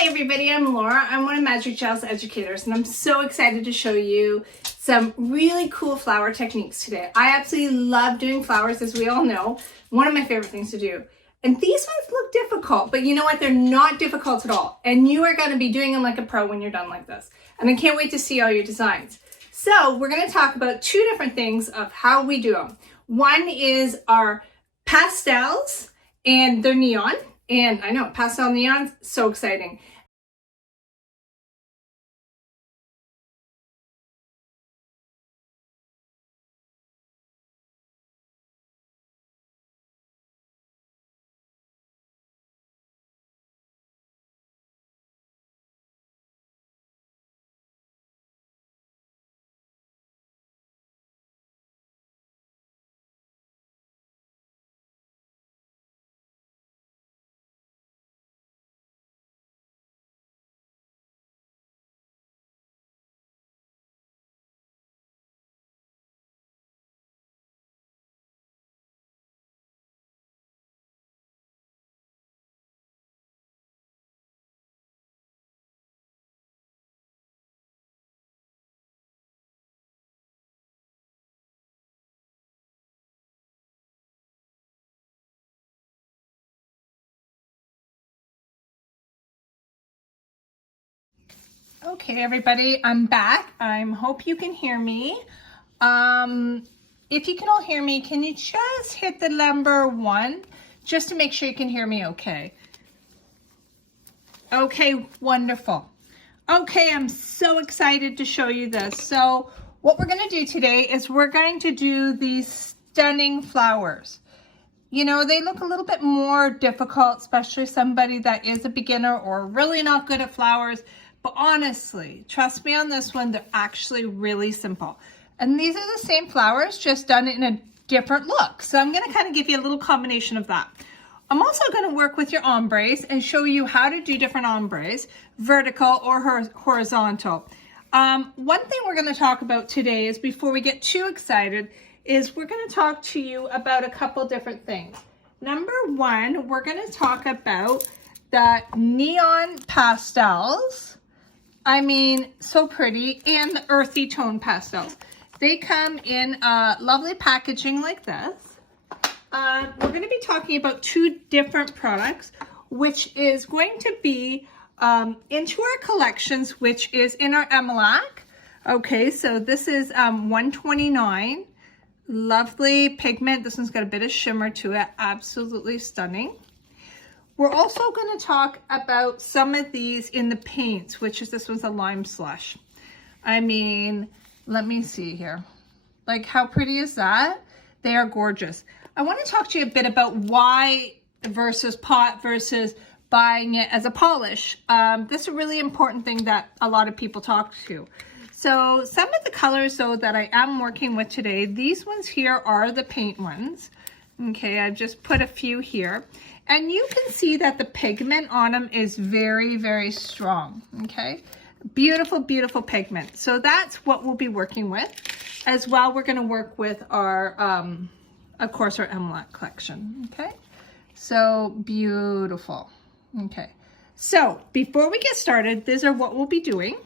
Hi everybody, I'm Laura. I'm one of Magic Gel's educators and I'm so excited to show you some really cool flower techniques today. I absolutely love doing flowers, as we all know, one of my favorite things to do. And these ones look difficult, but you know what? They're not difficult at all. And you are going to be doing them like a pro when you're done like this. And I can't wait to see all your designs. So we're going to talk about two different things of how we do them. One is our pastels, and they're neon. And I know, pastel neons, so exciting. Okay, everybody, I'm back. I hope you can hear me. If you can all hear me, can you just hit the number 1 just to make sure you can hear me okay? Okay, wonderful. Okay, I'm so excited to show you this. So what we're going to do today is we're going to do these stunning flowers. You know, they look a little bit more difficult, especially somebody that is a beginner or really not good at flowers. But honestly, trust me on this one, they're actually really simple. And these are the same flowers, just done in a different look. So I'm going to kind of give you a little combination of that. I'm also going to work with your ombres and show you how to do different ombres, vertical or horizontal. One thing we're going to talk about today is, before we get too excited, is we're going to talk to you about a couple different things. Number 1, we're going to talk about the neon pastels. I mean, so pretty, and the earthy tone pastels. They come in lovely packaging like this. We're going to be talking about 2 different products, which is going to be into our collections, which is in our Emlac. Okay, so this is $129. Lovely pigment. This one's got a bit of shimmer to it. Absolutely stunning. We're also going to talk about some of these in the paints, which is, this one's a lime slush. I mean, let me see here. Like, how pretty is that? They are gorgeous. I want to talk to you a bit about why versus pot versus buying it as a polish. This is a really important thing that a lot of people talk to. So some of the colors, though, that I am working with today, these ones here are the paint ones. Okay, I've just put a few here. And you can see that the pigment on them is very, very strong. Okay, beautiful, beautiful pigment. So that's what we'll be working with. As well, we're going to work with our, of course, our Emlac collection. Okay, so beautiful. Okay, so before we get started, these are what we'll be doing.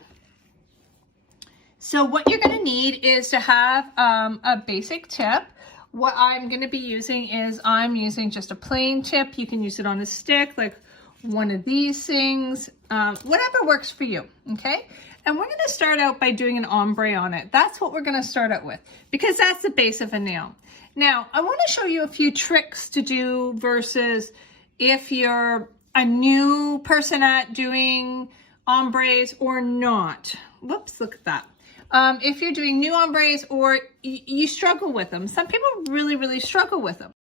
So what you're going to need is to have a basic tip. What I'm going to be using is, I'm using just a plain tip. You can use it on a stick, like one of these things, whatever works for you, okay? And we're going to start out by doing an ombre on it. That's what we're going to start out with, because that's the base of a nail. Now, I want to show you a few tricks to do versus if you're a new person at doing ombres or not. Whoops, look at that. If you're doing new ombres or you struggle with them. Some people really, really struggle with them.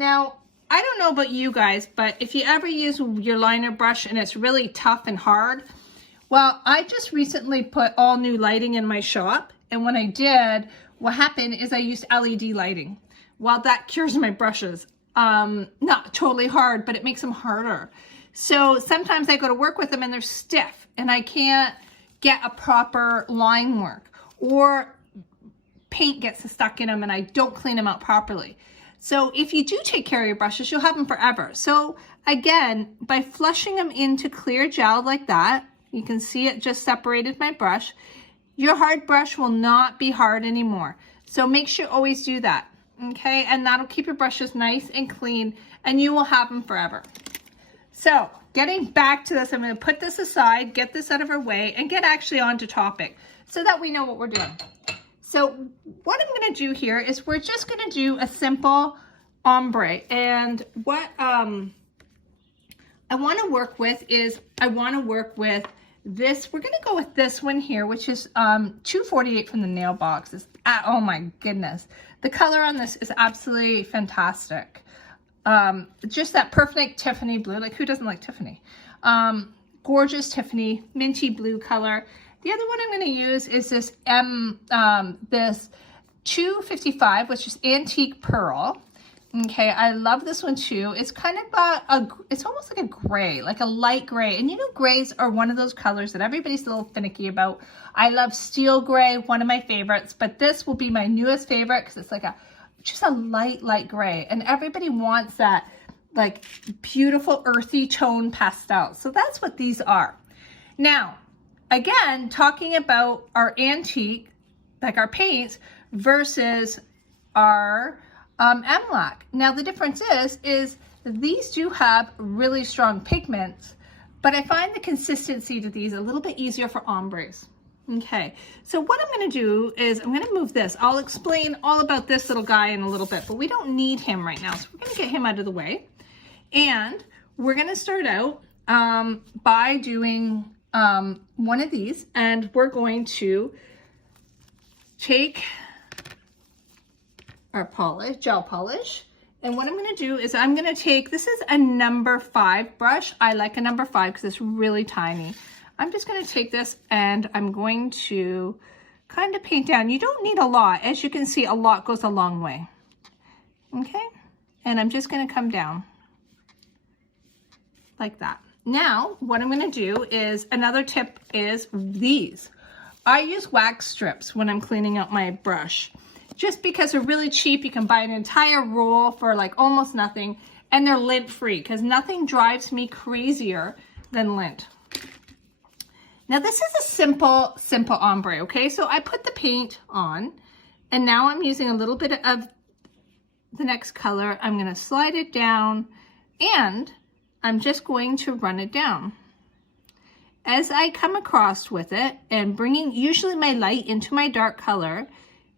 Now, I don't know about you guys, but if you ever use your liner brush and it's really tough and hard, well, I just recently put all new lighting in my shop. And when I did, what happened is I used LED lighting. Well, that cures my brushes. Not totally hard, but it makes them harder. So sometimes I go to work with them and they're stiff and I can't get a proper line work, or paint gets stuck in them and I don't clean them out properly. So if you do take care of your brushes, you'll have them forever. So again, by flushing them into clear gel like that, you can see it just separated my brush. Your hard brush will not be hard anymore. So make sure you always do that, okay? And that'll keep your brushes nice and clean and you will have them forever. So getting back to this, I'm gonna put this aside, get this out of our way, and get actually onto topic so that we know what we're doing. So what I'm gonna do here is we're just gonna do a simple ombre. And what I wanna work with is, this. We're gonna go with this one here, which is $2.48 from the nail box. Oh my goodness. The color on this is absolutely fantastic. Just that perfect Tiffany blue. Like, who doesn't like Tiffany? Gorgeous Tiffany minty blue color. The other one I'm going to use is this this 255, which is antique pearl. Okay, I love this one too. It's kind of it's almost like a gray, like a light gray. And you know, grays are one of those colors that everybody's a little finicky about. I love steel gray, one of my favorites, but this will be my newest favorite because it's like just a light gray. And everybody wants that like beautiful earthy tone pastel. So that's what these are. Now, again, talking about our antique, like our paints versus our MLAC. Now the difference is these do have really strong pigments, but I find the consistency to these a little bit easier for ombres. Okay, so what I'm gonna do is I'm gonna move this. I'll explain all about this little guy in a little bit, but we don't need him right now. So we're gonna get him out of the way. And we're gonna start out by doing one of these, and we're going to take our polish, gel polish, and what I'm going to do is I'm going to take, this is a number 5 brush. I like a number 5 because it's really tiny. I'm just going to take this and I'm going to kind of paint down. You don't need a lot. As you can see, a lot goes a long way. Okay, and I'm just going to come down like that. Now, what I'm going to do is, another tip is these. I use wax strips when I'm cleaning out my brush, just because they're really cheap. You can buy an entire roll for like almost nothing, and they're lint free, because nothing drives me crazier than lint. Now this is a simple ombre, okay? So I put the paint on, and now I'm using a little bit of the next color. I'm going to slide it down, and I'm just going to run it down. As I come across with it and bringing usually my light into my dark color,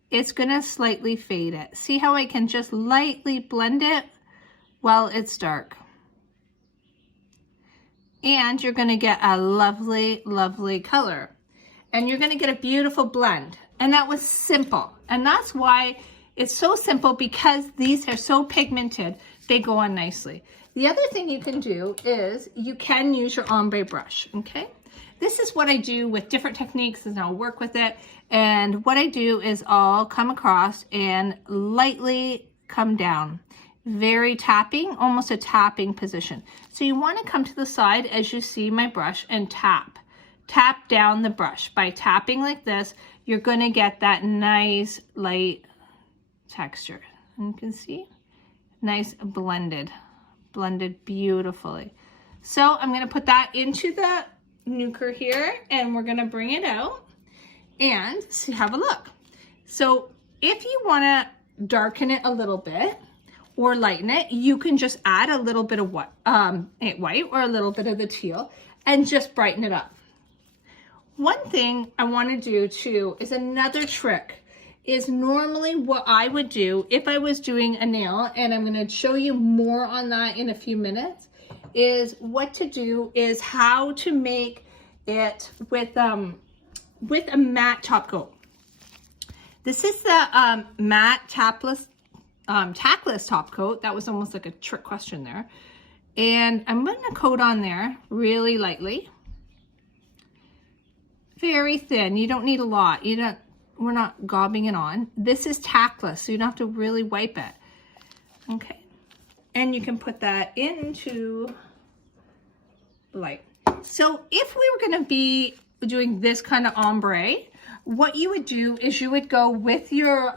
it's going to slightly fade it. See how I can just lightly blend it while it's dark. And you're going to get a lovely, lovely color. And you're going to get a beautiful blend. And that was simple. And that's why it's so simple, because these are so pigmented, they go on nicely. The other thing you can do is you can use your ombre brush, okay? This is what I do with different techniques, and I'll work with it. And what I do is I'll come across and lightly come down. Very tapping, almost a tapping position. So you want to come to the side as you see my brush and tap. Tap down the brush. By tapping like this, you're going to get that nice light texture. And you can see, nice blended beautifully. So I'm going to put that into the nuker here, and we're going to bring it out and see, have a look. So if you want to darken it a little bit or lighten it, you can just add a little bit of white or a little bit of the teal and just brighten it up. One thing I want to do too is another trick is normally what I would do if I was doing a nail, and I'm going to show you more on that in a few minutes, is what to do is how to make it with a matte top coat. This is the matte tapless tackless top coat. That was almost like a trick question there. And I'm putting a coat on there really lightly. Very thin. You don't need a lot. We're not gobbing it on. This is tackless, so you don't have to really wipe it. Okay. And you can put that into light. So if we were going to be doing this kind of ombre, what you would do is you would go with your,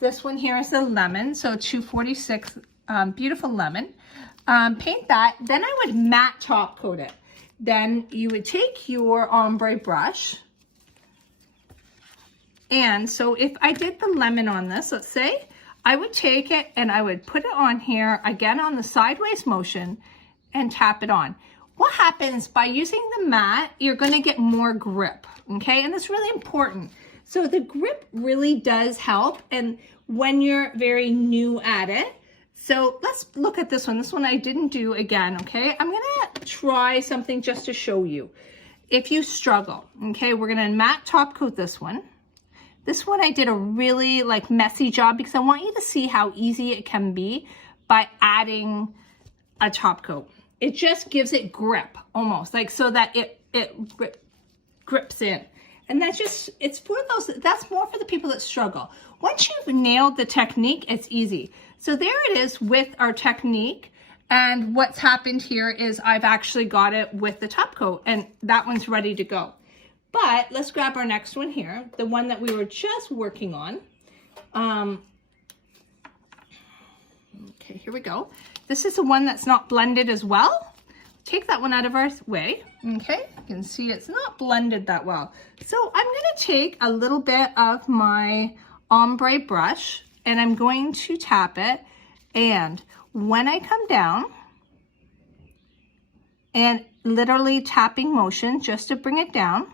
this one here is a lemon, so 246, beautiful lemon. Paint that, then I would matte top coat it. Then you would take your ombre brush, and so if I did the lemon on this, let's say, I would take it and I would put it on here, again on the sideways motion, and tap it on. What happens by using the matte, you're going to get more grip, okay? And that's really important. So the grip really does help, and when you're very new at it. So let's look at this one. This one I didn't do again, okay? I'm gonna try something just to show you. If you struggle, okay, we're gonna matte top coat this one. This one I did a really like messy job because I want you to see how easy it can be by adding a top coat. It just gives it grip almost, like so that it grips in. And that's just, it's for those, that's more for the people that struggle. Once you've nailed the technique, it's easy. So there it is with our technique. And what's happened here is I've actually got it with the top coat, and that one's ready to go. But let's grab our next one here, the one that we were just working on. Okay, here we go. This is the one that's not blended as well. Take that one out of our way. Okay, you can see it's not blended that well. So I'm gonna take a little bit of my ombre brush and I'm going to tap it. And when I come down, and literally tapping motion just to bring it down,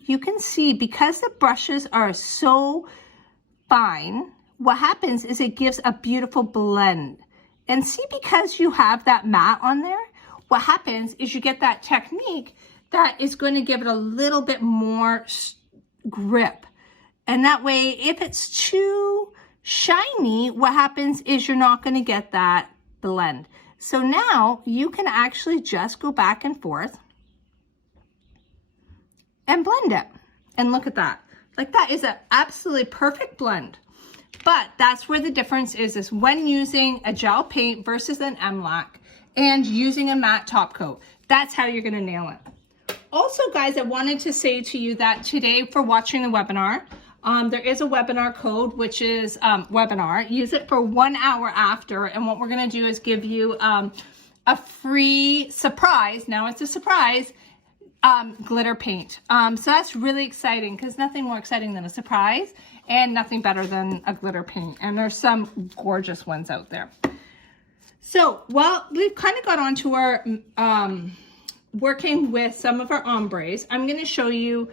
you can see because the brushes are so fine, what happens is it gives a beautiful blend. And see, because you have that matte on there, what happens is you get that technique that is going to give it a little bit more grip. And that way, if it's too shiny, what happens is you're not going to get that blend. So now you can actually just go back and forth and blend it. And look at that. Like that is an absolutely perfect blend. But that's where the difference is when using a gel paint versus an MLAC and using a matte top coat. That's how you're going to nail it. Also, guys, I wanted to say to you that today for watching the webinar, there is a webinar code, which is webinar. Use it for 1 hour after. And what we're going to do is give you a free surprise. Now it's a surprise. Glitter paint. So that's really exciting because nothing more exciting than a surprise and nothing better than a glitter paint. And there's some gorgeous ones out there. So, well, we've kind of got onto our working with some of our ombres. I'm going to show you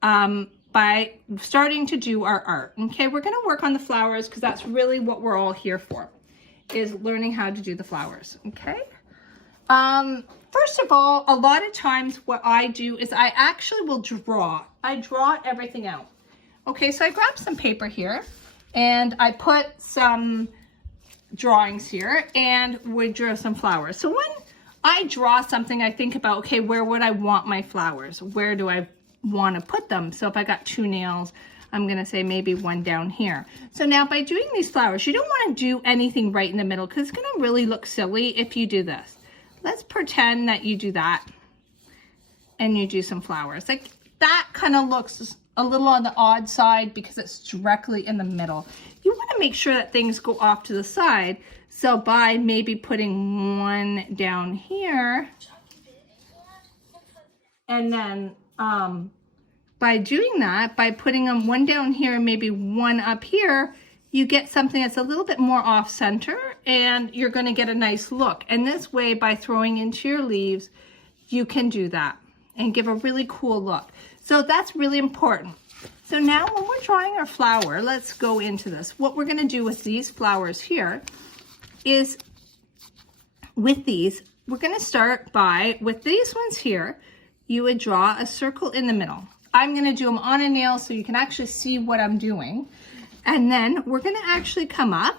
by starting to do our art. Okay, we're going to work on the flowers because that's really what we're all here for, is learning how to do the flowers. Okay. First of all, a lot of times what I do is I actually will draw. I draw everything out. Okay, so I grabbed some paper here and I put some drawings here and we drew some flowers. So when I draw something, I think about, okay, where would I want my flowers? Where do I want to put them? So if I got 2 nails, I'm going to say maybe 1 down here. So now by doing these flowers, you don't want to do anything right in the middle because it's going to really look silly if you do this. Let's pretend that you do that and you do some flowers. Like that kind of looks a little on the odd side because it's directly in the middle. You want to make sure that things go off to the side. So by maybe putting 1 down here, and then by doing that, by putting them 1 down here, maybe 1 up here, you get something that's a little bit more off center and you're going to get a nice look. And this way, by throwing into your leaves, you can do that and give a really cool look. So that's really important. So now when we're drawing our flower, let's go into this. What we're going to do with these flowers here is with these, we're going to start by, with these ones here, you would draw a circle in the middle. I'm going to do them on a nail so you can actually see what I'm doing. And then we're gonna actually come up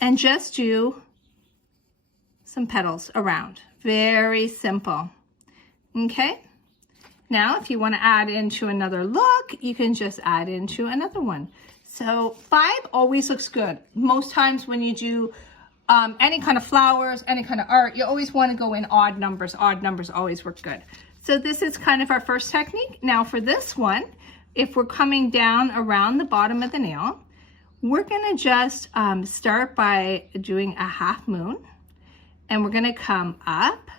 and just do some petals around. Very simple, okay? Now, if you wanna add into another look, you can just add into another one. So 5 always looks good. Most times when you do any kind of flowers, any kind of art, you always wanna go in odd numbers. Odd numbers always work good. So this is kind of our first technique. Now for this one, if we're coming down around the bottom of the nail, we're gonna just start by doing a half moon, and we're gonna come up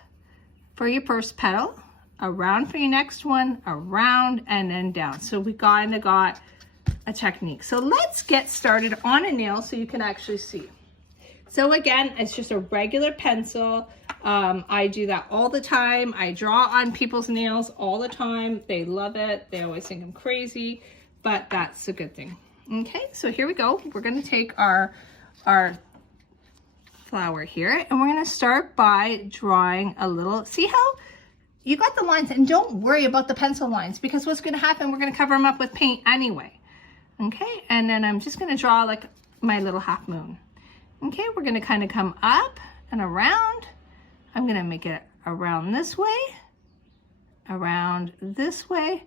for your first petal, around for your next one, around, and then down. So we kinda got a technique. So let's get started on a nail so you can actually see. So again, it's just a regular pencil. I do that all the time. I draw on people's nails all the time. They love it. They always think I'm crazy, but that's a good thing. Okay, so here we go. We're gonna take our flower here, and we're gonna start by drawing a little, see how you got the lines, and don't worry about the pencil lines, because what's gonna happen, we're gonna cover them up with paint anyway. Okay, and then I'm just gonna draw like my little half moon. Okay, we're gonna kind of come up and around. I'm gonna make it around this way, around this way,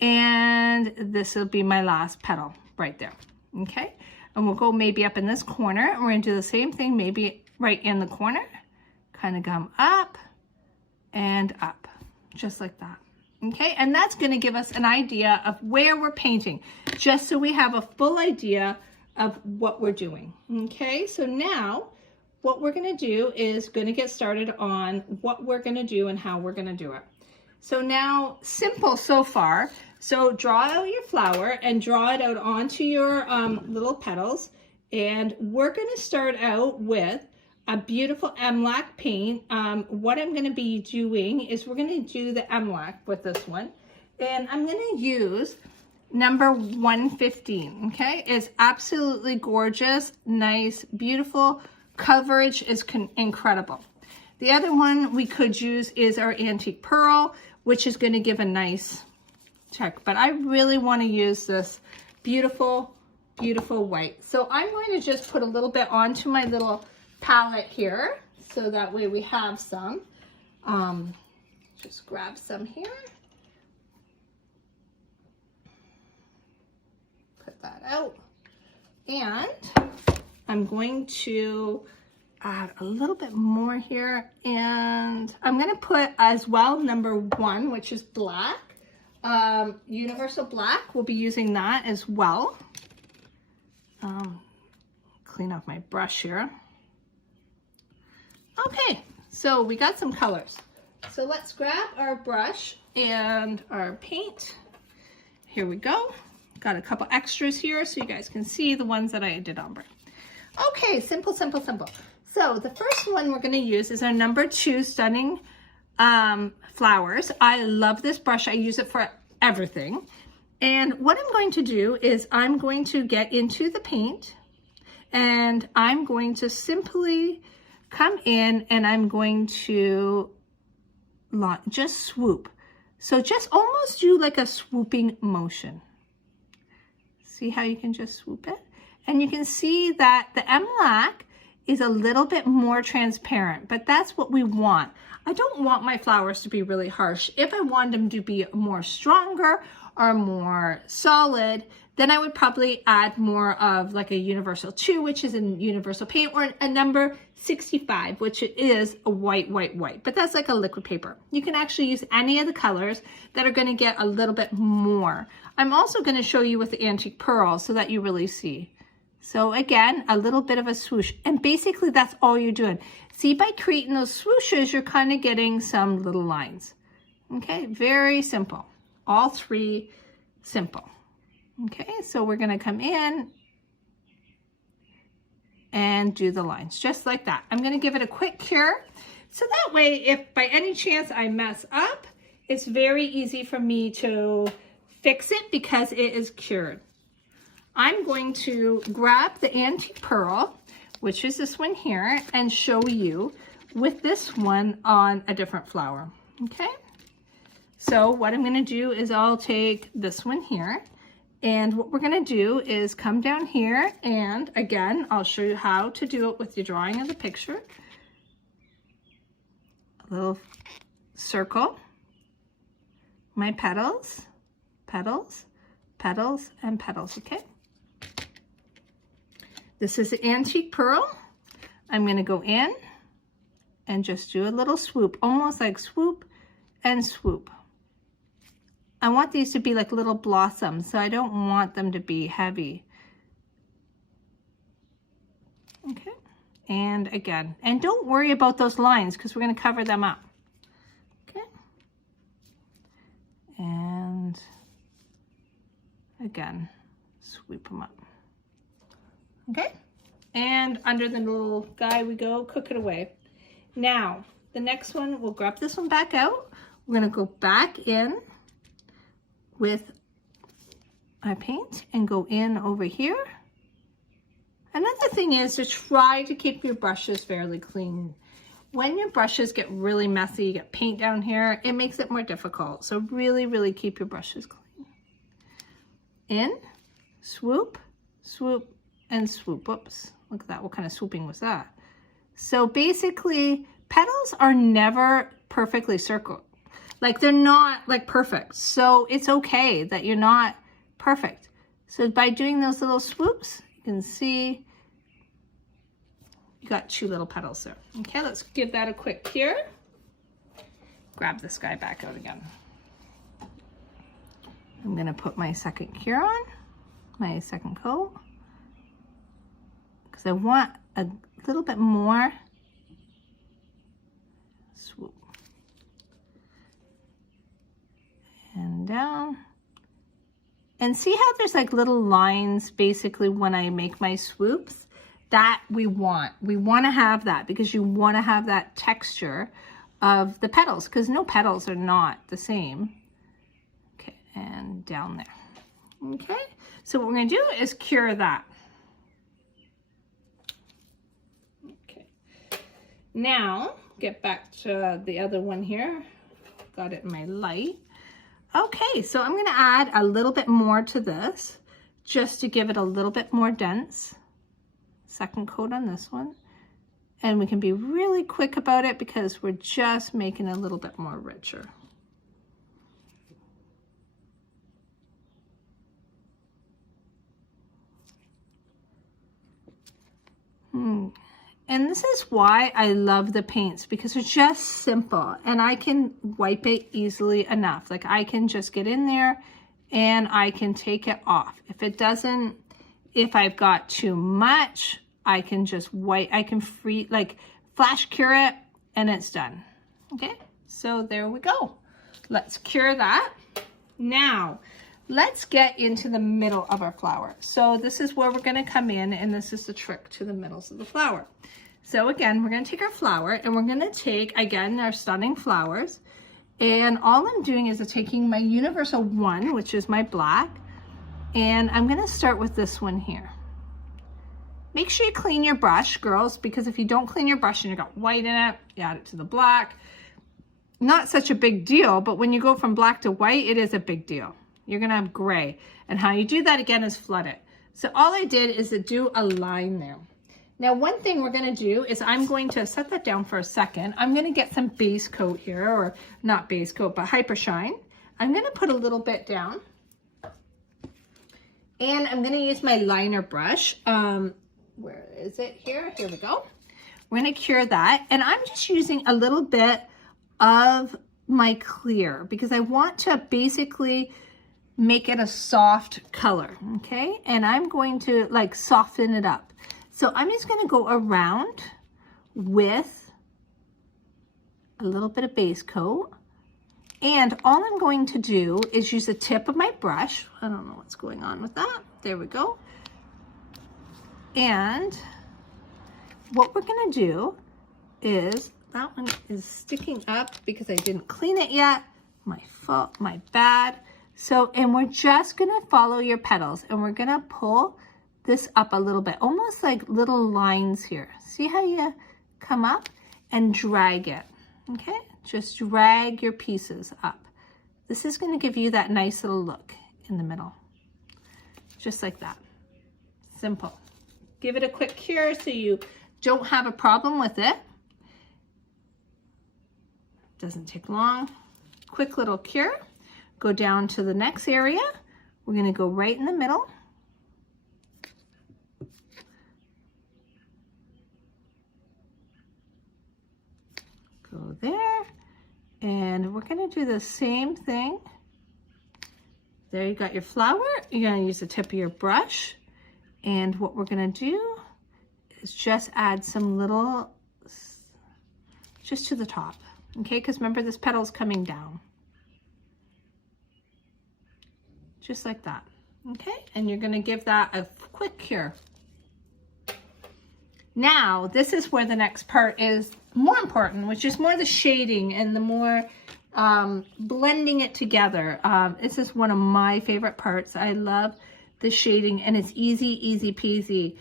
and this will be my last petal right there. Okay, and we'll go maybe up in this corner, and we're gonna do the same thing, maybe right in the corner, kind of come up and up, just like that. Okay, and that's gonna give us an idea of where we're painting, just so we have a full idea of what we're doing. Okay, so now what we're gonna do is gonna get started on what we're gonna do and how we're gonna do it. So now, simple so far. So draw out your flower and draw it out onto your little petals. And we're gonna start out with a beautiful MLAC paint. What I'm gonna be doing is we're gonna do the MLAC with this one. And I'm gonna use number 115, okay? It's absolutely gorgeous, nice, beautiful. Coverage is incredible. The other one we could use is our Antique Pearl, which is gonna give a nice check. But I really wanna use this beautiful, beautiful white. So I'm going to just put a little bit onto my little palette here, so that way we have some. Just grab some here. Put that out. And I'm going to add a little bit more here, and I'm going to put as well number 1, which is black. Universal black, we'll be using that as well. Clean off my brush here. Okay, so we got some colors. So let's grab our brush and our paint. Here we go. Got a couple extras here so you guys can see the ones that I did ombre. Okay, simple, simple, simple. So the first one we're gonna use is our number 2 Stunning Flowers. I love this brush. I use it for everything. And what I'm going to do is I'm going to get into the paint, and I'm going to simply come in, and I'm going to just swoop. So just almost do like a swooping motion. See how you can just swoop it? And you can see that the MLAC is a little bit more transparent, but that's what we want. I don't want my flowers to be really harsh. If I want them to be more stronger or more solid, then I would probably add more of like a Universal 2, which is a universal paint, or a number 65, which is a white, white, white. But that's like a liquid paper. You can actually use any of the colors that are gonna get a little bit more. I'm also gonna show you with the Antique Pearl so that you really see. So again, a little bit of a swoosh. And basically that's all you're doing. See, by creating those swooshes, you're kind of getting some little lines. Okay, very simple. All 3 simple. Okay, so we're gonna come in and do the lines just like that. I'm gonna give it a quick cure. So that way, if by any chance I mess up, it's very easy for me to fix it because it is cured. I'm going to grab the Antique Pearl, which is this one here, and show you with this one on a different flower, okay? So what I'm gonna do is I'll take this one here, And what we're gonna do is come down here, and again, I'll show you how to do it with the drawing of the picture. A little circle, my petals, petals, petals, and petals, okay? This is the antique pearl. I'm gonna go in and just do a little swoop, almost like swoop and swoop. I want these to be like little blossoms, so I don't want them to be heavy. Okay, and again, and don't worry about those lines because we're gonna cover them up. Okay, and again, sweep them up. Okay, and under the little guy we go, cook it away. Now, the next one, we'll grab this one back out. We're gonna go back in with our paint and go in over here. Another thing is to try to keep your brushes fairly clean. When your brushes get really messy, you get paint down here, it makes it more difficult. So really, really keep your brushes clean. In, swoop, swoop, and swoop. Whoops, look at that. What kind of swooping was that? So basically, petals are never perfectly circled. Like they're not like perfect. So it's okay that you're not perfect. So by doing those little swoops, you can see you got 2 little petals there. Okay, let's give that a quick cure. Grab this guy back out again. I'm gonna put my second cure on, my second coat, because I want a little bit more swoop. And down. And see how there's like little lines basically when I make my swoops? That we want. We want to have that because you want to have that texture of the petals because no petals are not the same. Okay, and down there. Okay, so what we're going to do is cure that. Okay, now get back to the other one here. Got it in my light. Okay, so I'm gonna add a little bit more to this just to give it a little bit more dense. Second coat on this one. And we can be really quick about it because we're just making it a little bit more richer. And this is why I love the paints because they're just simple and I can wipe it easily enough. Like I can just get in there and I can take it off. If it doesn't, if I've got too much, I can just wipe, I can like flash cure it and it's done. Okay, so there we go. Let's cure that. Now, let's get into the middle of our flower. So this is where we're gonna come in and this is the trick to the middles of the flower. So again, we're gonna take our flower and we're gonna take, again, our stunning flowers. And all I'm doing is taking my Universal 1, which is my black, and I'm gonna start with this one here. Make sure you clean your brush, girls, because if you don't clean your brush and you got white in it, you add it to the black. Not such a big deal, but when you go from black to white, it is a big deal. You're gonna have gray. And how you do that again is flood it. So all I did is to do a line there. Now, one thing we're gonna do is I'm going to set that down for a second. I'm gonna get some base coat here, or not base coat, but Hyper Shine. I'm gonna put a little bit down. And I'm gonna use my liner brush. Where is it? Here we go. We're gonna cure that. And I'm just using a little bit of my clear because I want to basically make it a soft color, okay? And I'm going to like soften it up. So I'm just gonna go around with a little bit of base coat. And all I'm going to do is use the tip of my brush. I don't know what's going on with that. There we go. And what we're gonna do is, that one is sticking up because I didn't clean it yet. My fault, my bad. So, and we're just gonna follow your petals and we're gonna pull this up a little bit, almost like little lines here. See how you come up and drag it, okay? Just drag your pieces up. This is gonna give you that nice little look in the middle. just like that. Simple. Give it a quick cure so you don't have a problem with it. Doesn't take long. Quick little cure. Go down to the next area. We're going to go right in the middle. Go there. And we're going to do the same thing. There you got your flower. You're going to use the tip of your brush. And what we're going to do is just add some little, just to the top. Okay, because remember this petal's coming down. Just like that. Okay, and you're going to give that a quick cure. Now, this is where the next part is more important, which is more the shading and the more blending it together. This is one of my favorite parts. I love the shading, and it's easy peasy.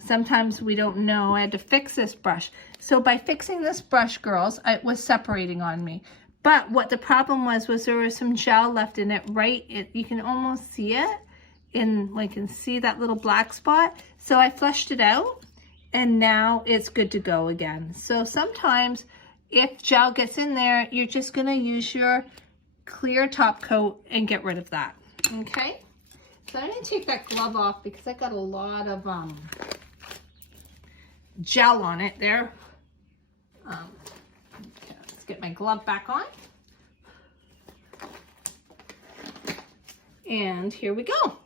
Sometimes we don't know. I had to fix this brush. So by fixing this brush, girls, it was separating on me. But what the problem was there was some gel left in it, right? You can almost see it you can see that little black spot. So I flushed it out, and now it's good to go again. So sometimes if gel gets in there, you're just gonna use your clear top coat and get rid of that, okay? So I'm gonna take that glove off because I got a lot of gel on it there. Okay, let's get my glove back on. And here we go.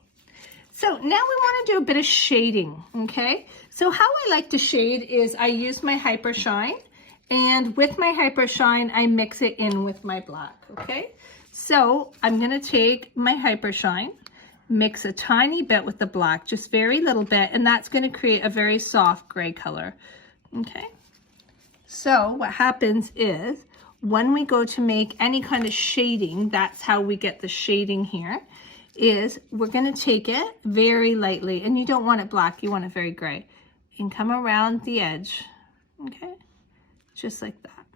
So now we want to do a bit of shading, okay? So how I like to shade is I use my Hyper Shine, and with my Hyper Shine, I mix it in with my black, okay? So I'm gonna take my Hyper Shine, mix a tiny bit with the black, just very little bit, and that's gonna create a very soft gray color, okay? So what happens is when we go to make any kind of shading, that's how we get the shading here, is we're gonna take it very lightly, and you don't want it black, you want it very gray, and come around the edge, okay? Just like that.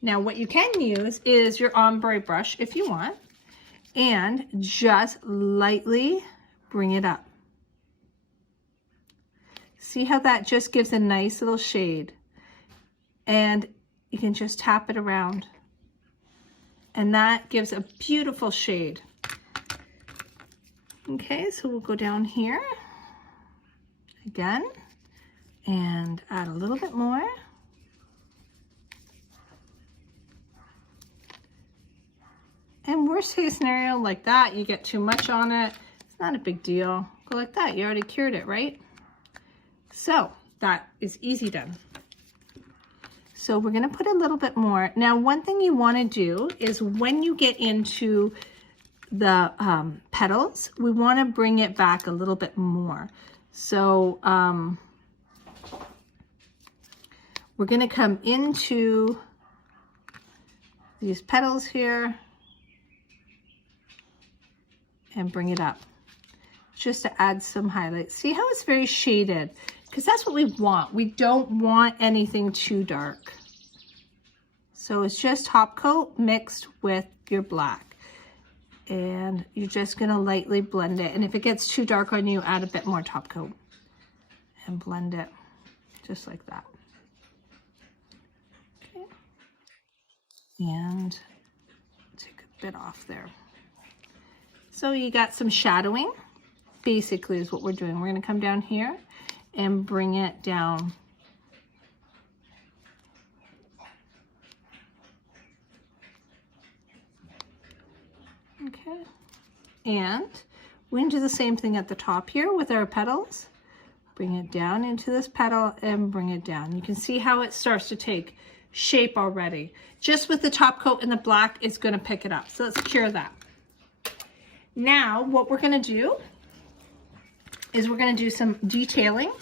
Now what you can use is your ombre brush if you want, and just lightly bring it up. See how that just gives a nice little shade, and you can just tap it around, and that gives a beautiful shade. Okay, so we'll go down here again and add a little bit more. And worst case scenario like that, you get too much on it, it's not a big deal. Go like that, you already cured it, right? So that is easy done. So we're gonna put a little bit more. Now, one thing you wanna do is when you get into the petals, we wanna bring it back a little bit more. So we're gonna come into these petals here and bring it up just to add some highlights. See how it's very shaded? Because that's what we want. We don't want anything too dark. So it's just top coat mixed with your black. And you're just gonna lightly blend it. And if it gets too dark on you, add a bit more top coat and blend it just like that. Okay. And take a bit off there. So you got some shadowing, basically is what we're doing. We're gonna come down here and bring it down. Okay, and we're gonna do the same thing at the top here with our petals. Bring it down into this petal and bring it down. You can see how it starts to take shape already. Just with the top coat and the black, it's gonna pick it up. So let's cure that. Now, what we're gonna do is we're gonna do some detailing,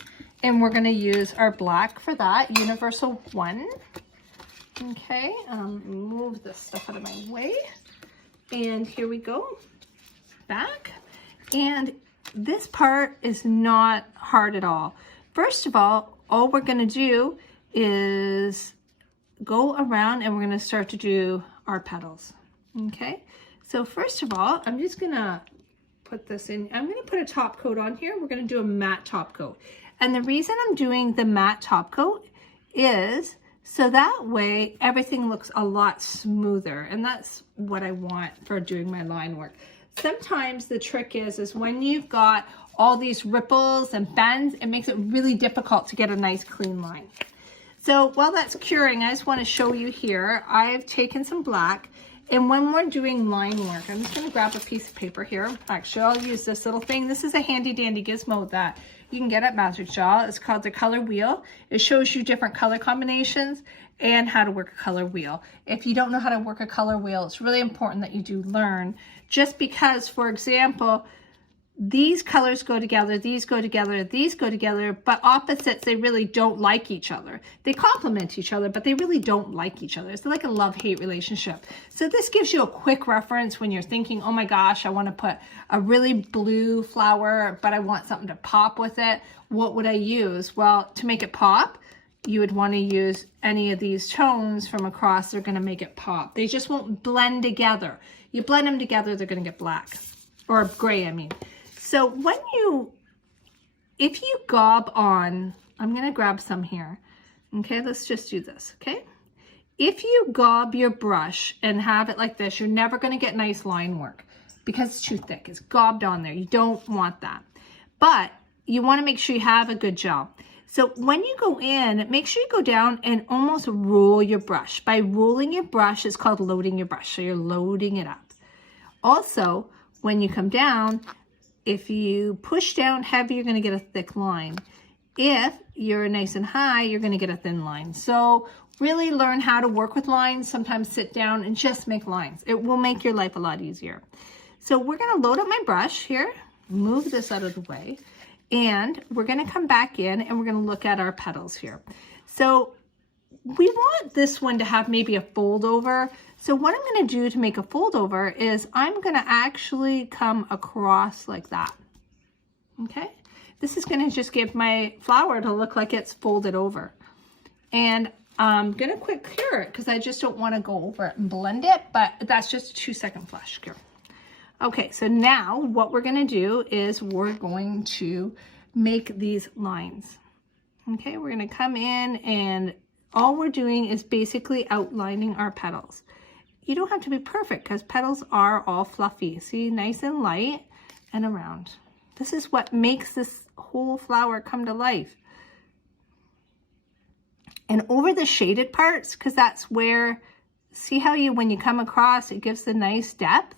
and we're gonna use our black for that, Universal 1. Okay, move this stuff out of my way. And here we go, back. And this part is not hard at all. First of all we're gonna do is go around and we're gonna start to do our petals, okay? So first of all, I'm just gonna put this in. I'm going to put a top coat on here. We're going to do a matte top coat. And the reason I'm doing the matte top coat is so that way everything looks a lot smoother. And that's what I want for doing my line work. Sometimes the trick is when you've got all these ripples and bends, it makes it really difficult to get a nice clean line. So while that's curing, I just want to show you here, I've taken some black, and when we're doing line work, I'm just going to grab a piece of paper here. Actually, I'll use this little thing. This is a handy dandy gizmo that you can get at Magic Jar. It's called the color wheel. It shows you different color combinations and how to work a color wheel. If you don't know how to work a color wheel, it's really important that you do learn, just because, for example, these colors go together, these go together, these go together, but opposites, they really don't like each other. They complement each other, but they really don't like each other. It's like a love-hate relationship. So this gives you a quick reference when you're thinking, oh my gosh, I want to put a really blue flower, but I want something to pop with it. What would I use? Well, to make it pop, you would want to use any of these tones from across. They're going to make it pop. They just won't blend together. You blend them together, they're going to get black, or gray, I mean. So if you gob on, I'm going to grab some here. Okay, let's just do this, okay? If you gob your brush and have it like this, you're never going to get nice line work because it's too thick. It's gobbed on there. You don't want that. But you want to make sure you have a good job. So when you go in, make sure you go down and almost roll your brush. By rolling your brush, it's called loading your brush. So you're loading it up. Also, when you come down, if you push down heavy, you're going to get a thick line. If you're nice and high, you're going to get a thin line. So really learn how to work with lines. Sometimes sit down and just make lines. It will make your life a lot easier. So we're going to load up my brush here, move this out of the way, and we're going to come back in and we're going to look at our petals here. So we want this one to have maybe a fold over. So what I'm going to do to make a fold over is I'm going to actually come across like that. Okay. This is going to just give my flower to look like it's folded over. And I'm going to quick cure it because I just don't want to go over it and blend it, but that's just a 2-second flash cure. Okay, so now what we're going to do is we're going to make these lines. Okay, we're going to come in and all we're doing is basically outlining our petals. You don't have to be perfect because petals are all fluffy. See, nice and light and around. This is what makes this whole flower come to life. And over the shaded parts, because that's where, see how when you come across, it gives the nice depth.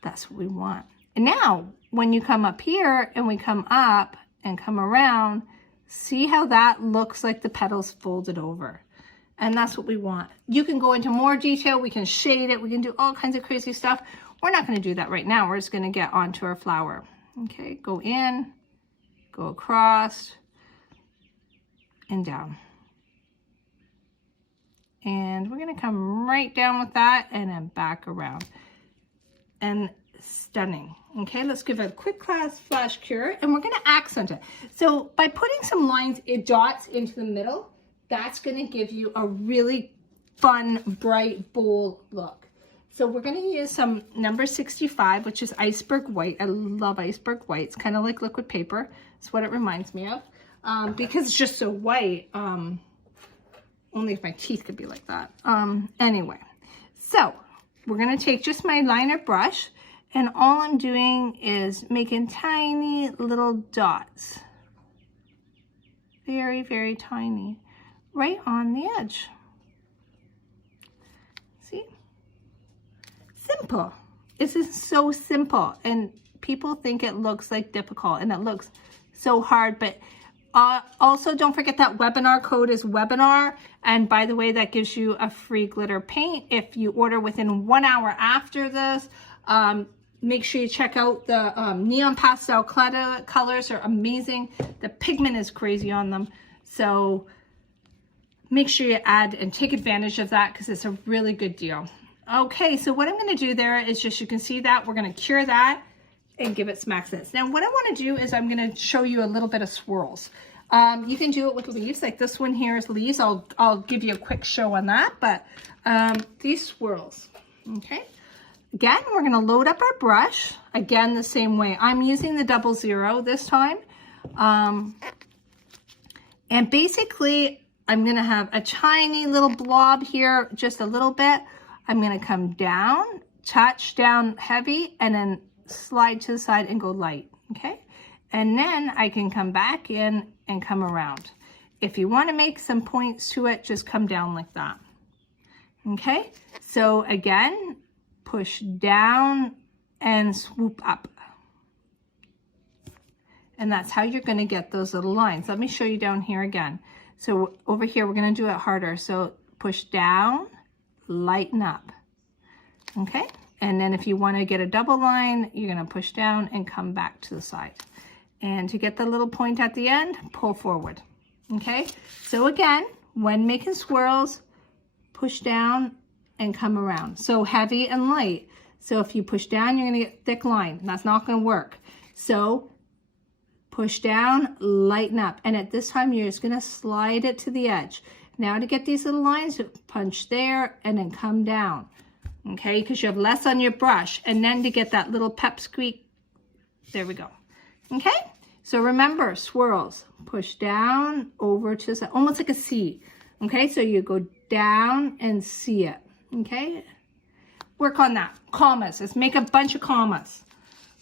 That's what we want. And now, when you come up here and we come up and come around, see how that looks like the petals folded over. And that's what we want. You can go into more detail. We can shade it. We can do all kinds of crazy stuff. We're not going to do that right now. We're just going to get onto our flower. Okay, go in, go across, and down. And we're going to come right down with that and then back around. And stunning. Okay, let's give it a quick flash cure and we're going to accent it. So by putting some lines, dots into the middle, that's going to give you a really fun, bright, bold look. So we're going to use some number 65, which is iceberg white. I love iceberg white. It's kind of like liquid paper. It's what it reminds me of. Because it's just so white. Only if my teeth could be like that. Anyway, so we're going to take just my liner brush and all I'm doing is making tiny little dots. Very, very tiny. Right on the edge. See? Simple. This is so simple and people think it looks like difficult and it looks so hard, but also don't forget that webinar code is webinar, and by the way, that gives you a free glitter paint if you order within 1 hour after this. Make sure you check out the neon pastel colors are amazing. The pigment is crazy on them, so make sure you add and take advantage of that because it's a really good deal. Okay, so what I'm going to do there is just, you can see that we're going to cure that and give it some accents. Now what I want to do is I'm going to show you a little bit of swirls. You can do it with leaves, like this one here is leaves. I'll give you a quick show on that, but these swirls, okay? again, we're gonna load up our brush, again, the same way. I'm using the 00 this time. And basically, I'm gonna have a tiny little blob here, just a little bit. I'm gonna come down, touch down heavy, and then slide to the side and go light, okay? And then I can come back in and come around. If you wanna make some points to it, just come down like that, okay? So again, push down and swoop up. And that's how you're gonna get those little lines. Let me show you down here again. So over here, we're gonna do it harder. So push down, lighten up, okay? And then if you wanna get a double line, you're gonna push down and come back to the side. And to get the little point at the end, pull forward, okay? So again, when making swirls, push down and come around. So heavy and light. So if you push down, you're gonna get thick line. That's not gonna work. So push down, lighten up. And at this time, you're just gonna slide it to the edge. Now to get these little lines, punch there and then come down, okay? Because you have less on your brush. And then to get that little pep squeak, there we go, okay? So remember, swirls, push down over to the side, almost like a C, okay? So you go down and see it, okay? Work on that, commas, let's make a bunch of commas.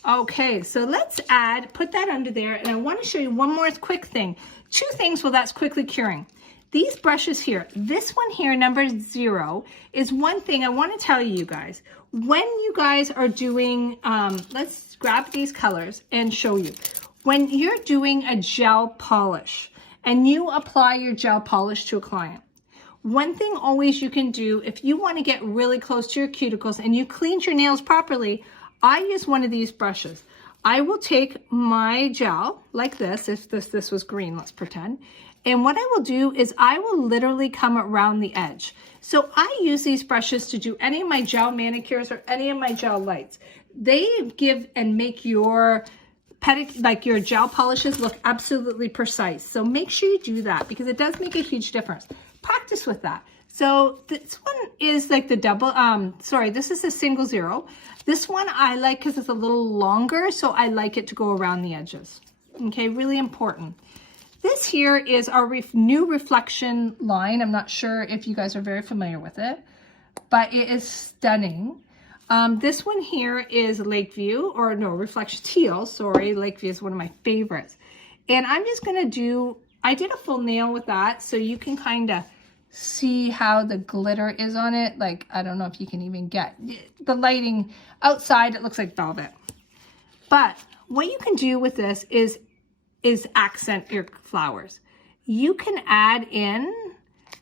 Okay, so let's put that under there, and I want to show you one more quick thing. Two things while that's quickly curing. These brushes here, this one here, number 0, is one thing I want to tell you guys. When you guys are doing, let's grab these colors and show you. When you're doing a gel polish, and you apply your gel polish to a client, one thing always you can do, if you want to get really close to your cuticles and you cleaned your nails properly, I use one of these brushes. I will take my gel like this, if this was green, let's pretend. And what I will do is I will literally come around the edge. So I use these brushes to do any of my gel manicures or any of my gel lights. They give and make your your gel polishes look absolutely precise. So make sure you do that because it does make a huge difference. Practice with that. So this one is like the double, this is a single 0. This one I like because it's a little longer, so I like it to go around the edges. Okay, really important. This here is our new reflection line. I'm not sure if you guys are very familiar with it, but it is stunning. This one here is Lakeview, or no, Reflection Teal, sorry. Lakeview is one of my favorites. And I'm just gonna I did a full nail with that, so you can kind of see how the glitter is on it. Like, I don't know if you can even get the lighting outside. It looks like velvet. But what you can do with this is accent your flowers. You can add in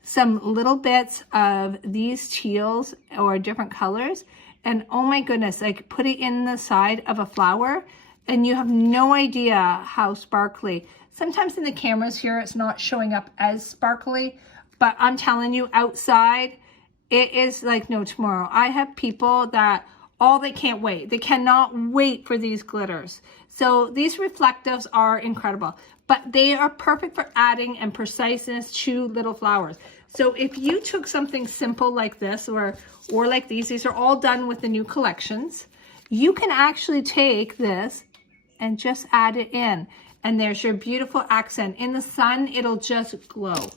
some little bits of these teals or different colors. And oh my goodness, like put it in the side of a flower and you have no idea how sparkly. Sometimes in the cameras here, it's not showing up as sparkly, but I'm telling you, outside, it is like no tomorrow. I have people that they can't wait. They cannot wait for these glitters. So these reflectives are incredible, but they are perfect for adding and preciseness to little flowers. So if you took something simple like this or like these are all done with the new collections, you can actually take this and just add it in. And there's your beautiful accent. In the sun, it'll just glow.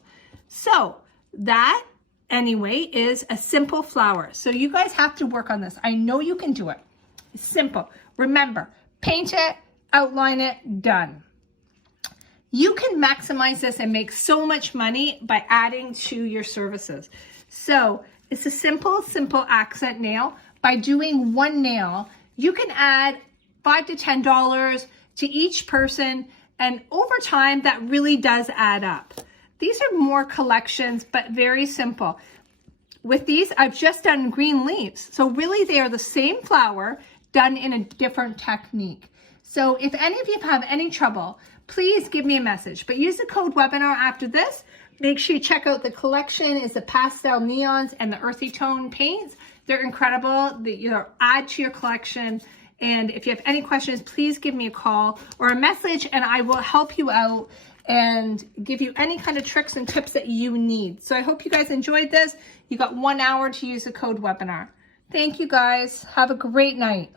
So that, anyway, is a simple flower. So you guys have to work on this. I know you can do it. It's simple. Remember, paint it, outline it, done. You can maximize this and make so much money by adding to your services. So it's a simple accent nail. By doing one nail, you can add $5 to $10 to each person. And over time, that really does add up. These are more collections, but very simple. With these, I've just done green leaves. So really they are the same flower done in a different technique. So if any of you have any trouble, please give me a message, but use the code webinar after this. Make sure you check out the collection. It's the pastel neons and the earthy tone paints. They're incredible. They add to your collection. And if you have any questions, please give me a call or a message and I will help you out and give you any kind of tricks and tips that you need. So I hope you guys enjoyed this. You got 1 hour to use the code webinar. Thank you guys. Have a great night.